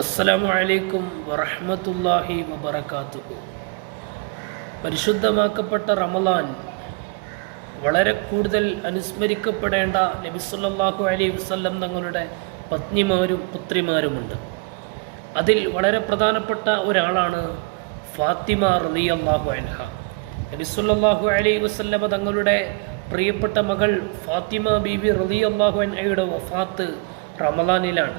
അസ്സലാമു അലൈക്കും വറഹമത്തല്ലാഹി വബറകാതുഹു. പരിശുദ്ധമാക്കപ്പെട്ട റമലാൻ വളരെ കൂടുതൽ അനുസ്മരിക്കപ്പെടേണ്ട നബിസ്വല്ലാഹു അലി വസ്ല്ലം തങ്ങളുടെ പത്നിമാരും പുത്രിമാരുമുണ്ട്. അതിൽ വളരെ പ്രധാനപ്പെട്ട ഒരാളാണ് ഫാത്തിമ റളിയല്ലാഹു അൻഹ. നബി സല്ലല്ലാഹു അലൈഹി വസല്ലമ തങ്ങളുടെ പ്രിയപ്പെട്ട മകൾ ഫാത്തിമ ബീബി അള്ളാഹു അൻഹയുടെ വഫാത്ത് റമലാനിലാണ്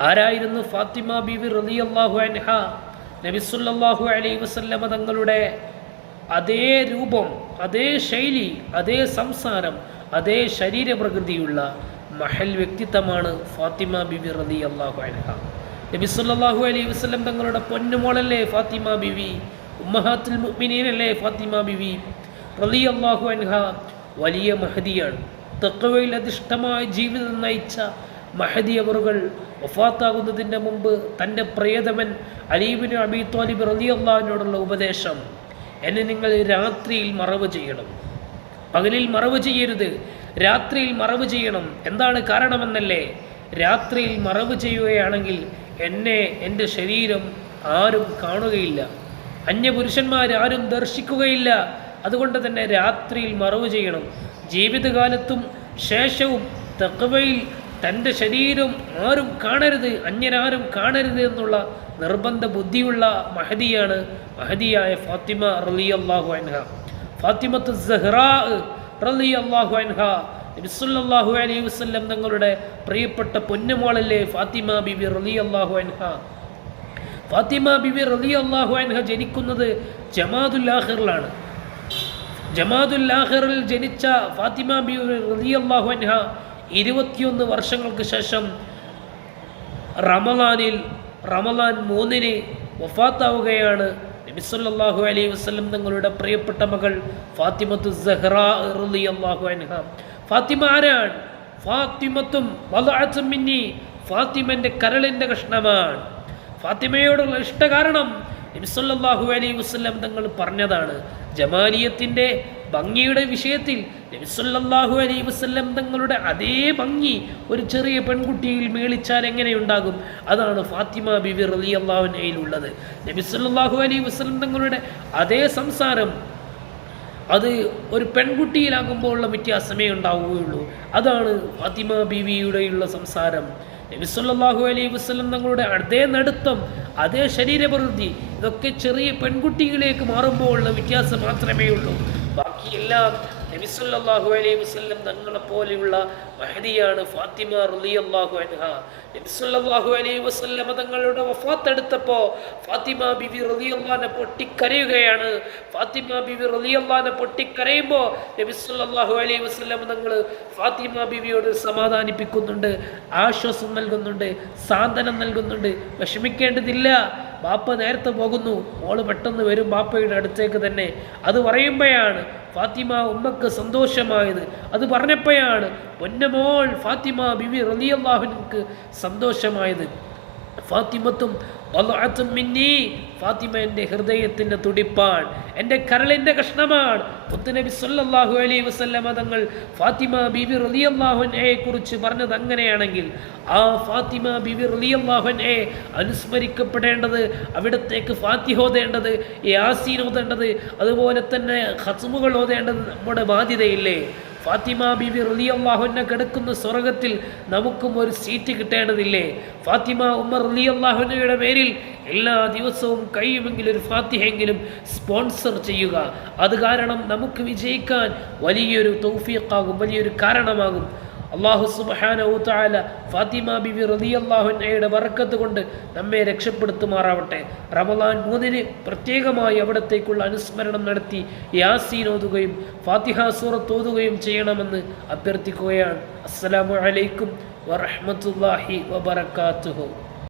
ആരായിരുന്നു ഫാത്തിമ ബീവി റളിയല്ലാഹു അൻഹ? നബിസുല്ലാഹു അലൈ വസല്ലമ തങ്ങളുടെ അതേ രൂപം അതേ ശൈലി അതേ സംസാരം അതേ ശരീരപ്രകൃതിയുള്ള മഹൽ വ്യക്തിത്വമാണ് ഫാത്തിമ ബിബി റളിയല്ലാഹു അൻഹ. നബി അലൈ അലൈഹി വസല്ലം തങ്ങളുടെ പൊന്നുമോളല്ലേ ഫാത്തിമ ബിബി ഉമ്മഹാത്തുൽ മുഅ്മിനീനല്ലേ ഫാത്തിമ ബിബി അള്ളാഹു അൻഹ വലിയ മഹദിയാണ്. തക്കവയിൽ അധിഷ്ഠമായ ജീവിതം നയിച്ച മഹദി അവറുകൾ മുമ്പ് തന്റെ പ്രിയതമൻ അലീബിന് അബി തോലിബ് റലി അള്ളാഹിനോടുള്ള ഉപദേശം എന്നെ നിങ്ങൾ രാത്രിയിൽ മറവ് ചെയ്യണം. പകലിൽ മറവ് ചെയ്യരുത് രാത്രിയിൽ മറവ് ചെയ്യണം. എന്താണ് കാരണമെന്നല്ലേ? രാത്രിയിൽ മറവ് ചെയ്യുകയാണെങ്കിൽ എന്നെ എന്റെ ശരീരം ആരും കാണുകയില്ല. അന്യപുരുഷന്മാർ ആരും ദർശിക്കുകയില്ല. അതുകൊണ്ട് തന്നെ രാത്രിയിൽ മറവ് ചെയ്യണം. ജീവിതകാലത്തും ശേഷവും തക്കവയിൽ തന്റെ ശരീരം ആരും കാണരുത് അന്യരാരും കാണരുത് എന്നുള്ള നിർബന്ധ ബുദ്ധിയുള്ള മഹദിയാണ് മഹദിയായ ഫാത്തിമ റലി അള്ളാഹു അൻഹ. ഫാത്തിമത്ത് സഹ്റാ റലി അള്ളാഹു അൻഹ നബിസുല്ലാഹു അലൈഹി വസല്ലം തങ്ങളുടെ പ്രിയപ്പെട്ട പൊന്നുമോളല്ലേ ഫാത്തിമ ബിബി റലി അള്ളാഹു അൻഹ. ഫാത്തിമ ബിബി റലി അള്ളാഹു അൻഹ ജനിക്കുന്നത് ജമാദുല്ലാഹിറിലാണ് ജമാദുല്ലാഹിറിൽ ജനിച്ച ഫാത്തിമ ബിബി റലി അള്ളാഹു അൻഹ ഇരുപത്തിയൊന്ന് വർഷങ്ങൾക്ക് ശേഷം റമലാനിൽ റമലാൻ മൂന്നിന് വഫാത്താവുകയാണ്. നബിസല്ലാഹു അലൈഹി വസ്ലം തങ്ങളുടെ പ്രിയപ്പെട്ട മകൾ ഫാത്തിമത്തു സഹ്റാ റളിയല്ലാഹു അൻഹ. ഫാത്തിമ ആരാണ്? ഫാത്തിമത്തും മിന്നി. ഫാത്തിമന്റെ കരളിന്റെ കഷ്ണമാണ്. ഫാത്തിമയോടുള്ള ഇഷ്ട കാരണം നബിസല്ലാഹു അലൈഹി വസ്ലം തങ്ങൾ പറഞ്ഞതാണ് ജമാലിയത്തിന്റെ ഭംഗിയുടെ വിഷയത്തിൽ നബിസല്ലാഹു അലൈ വസ്ല്ലം തങ്ങളുടെ അതേ ഭംഗി ഒരു ചെറിയ പെൺകുട്ടിയിൽ മേളിച്ചാൽ എങ്ങനെയുണ്ടാകും? അതാണ് ഫാത്തിമ ബിബി റലി അള്ളാഹുനയിലുള്ളത് നബിസല്ലാഹു അലൈ വസ്ലം തങ്ങളുടെ അതേ സംസാരം അത് ഒരു പെൺകുട്ടിയിലാകുമ്പോൾ ഉള്ള വ്യത്യാസമേ ഉണ്ടാവുകയുള്ളൂ. അതാണ് ഫാത്തിമ ബീവിയുടെയുള്ള സംസാരം. നബിസ്വല്ലാഹു അലൈ വസ്ലം തങ്ങളുടെ അതേ നടുത്തം അതേ ശരീരപ്രവൃത്തി ഇതൊക്കെ ചെറിയ പെൺകുട്ടികളിലേക്ക് മാറുമ്പോൾ ഉള്ള വ്യത്യാസം മാത്രമേ ഉള്ളൂ ബാക്കിയെല്ലാം നബിസുല്ലാഹു അലൈഹി വസ്ലം തങ്ങളെ പോലെയുള്ള മഹദിയാണ് ഫാത്തിമ റുലി അള്ളാഹു അൻഹ നബിസുല്ലാഹു അലൈഹി വസ്ലം തങ്ങളുടെ വഫാത്ത് എടുത്തപ്പോൾ ഫാത്തിമ ബിബി റളിയല്ലാനെ പൊട്ടിക്കരയുകയാണ്. ഫാത്തിമ ബിബി റളിയല്ലാനെ പൊട്ടിക്കരയുമ്പോൾ നബിസുല്ലാഹു അലൈഹി വസ്ലം തങ്ങൾ ഫാത്തിമ ബിബിയോട് സമാധാനിപ്പിക്കുന്നുണ്ട് ആശ്വാസം നൽകുന്നുണ്ട് സാന്ത്വനം നൽകുന്നുണ്ട്. വിഷമിക്കേണ്ടതില്ല ബാപ്പ നേരത്തെ പോകുന്നു മോൾ പെട്ടെന്ന് വരും ബാപ്പയുടെ അടുത്തേക്ക് തന്നെ. അത് പറയുമ്പോഴാണ് ഫാത്തിമ ഉമ്മക്ക് സന്തോഷമായത്. അത് പറഞ്ഞപ്പോഴാണ് പൊന്നമോൾ ഫാത്തിമ ബിബി റലിയല്ലാഹുനക്ക് സന്തോഷമായത്. ഫാത്തിമത്തും മിന്നി. ഫാത്തിമ എന്റെ ഹൃദയത്തിന്റെ തുടിപ്പാണ്. എന്റെ കരളിന്റെ കഷ്ണമാണ്. മുത്തുനബി സല്ലാഹു അലൈ വസല്ലമ തങ്ങൾ ഫാത്തിമ ബിബി റളിയല്ലാഹുൻഹയെ കുറിച്ച് പറഞ്ഞത് അങ്ങനെയാണെങ്കിൽ ആ ഫാത്തിമ ബിബി അള്ളാഹുനെ അനുസ്മരിക്കപ്പെടേണ്ടത് അവിടത്തേക്ക് ഫാത്തിഹ ഓതേണ്ടത് യാസീൻ ഓതേണ്ടത് അതുപോലെ തന്നെ ഹസ്മുകൾ ഓതേണ്ടത് നമ്മുടെ ബാധ്യതയില്ലേ? ഫാത്തിമ ബിബി അള്ളാഹുവിനെ കിടക്കുന്ന സ്വർഗത്തിൽ നമുക്കും ഒരു സീറ്റ് കിട്ടേണ്ടതില്ലേ? ഫാത്തിമ ഉമ്മർ റലിയല്ലാഹുന്നയുടെ പേരിൽ എല്ലാ ദിവസവും കഴിയുമെങ്കിൽ ഒരു ഫാത്തിഹെങ്കിലും സ്പോൺസർ ചെയ്യുക. അത് കാരണം നമുക്ക് വിജയിക്കാൻ വലിയൊരു തൗഫീഖാകും വലിയൊരു കാരണമാകും. അള്ളാഹു സുബാന താല ഫാത്തിമ ബിബി റലിയല്ലാഹുന്നയുടെ വറക്കത്ത് കൊണ്ട് നമ്മെ രക്ഷപ്പെടുത്തുമാറാവട്ടെ. റമലാൻ മൂന്നിന് പ്രത്യേകമായി അവിടത്തേക്കുള്ള അനുസ്മരണം നടത്തി യാസീൻ ഓതുകയും ഫാത്തിഹ സൂറത്ത് ഓതുകയും ചെയ്യണമെന്ന് അഭ്യർത്ഥിക്കുകയാണ്. അസ്സലാമു അലൈക്കും വറഹ്മത്തുള്ളാഹി വബറകാതുഹു.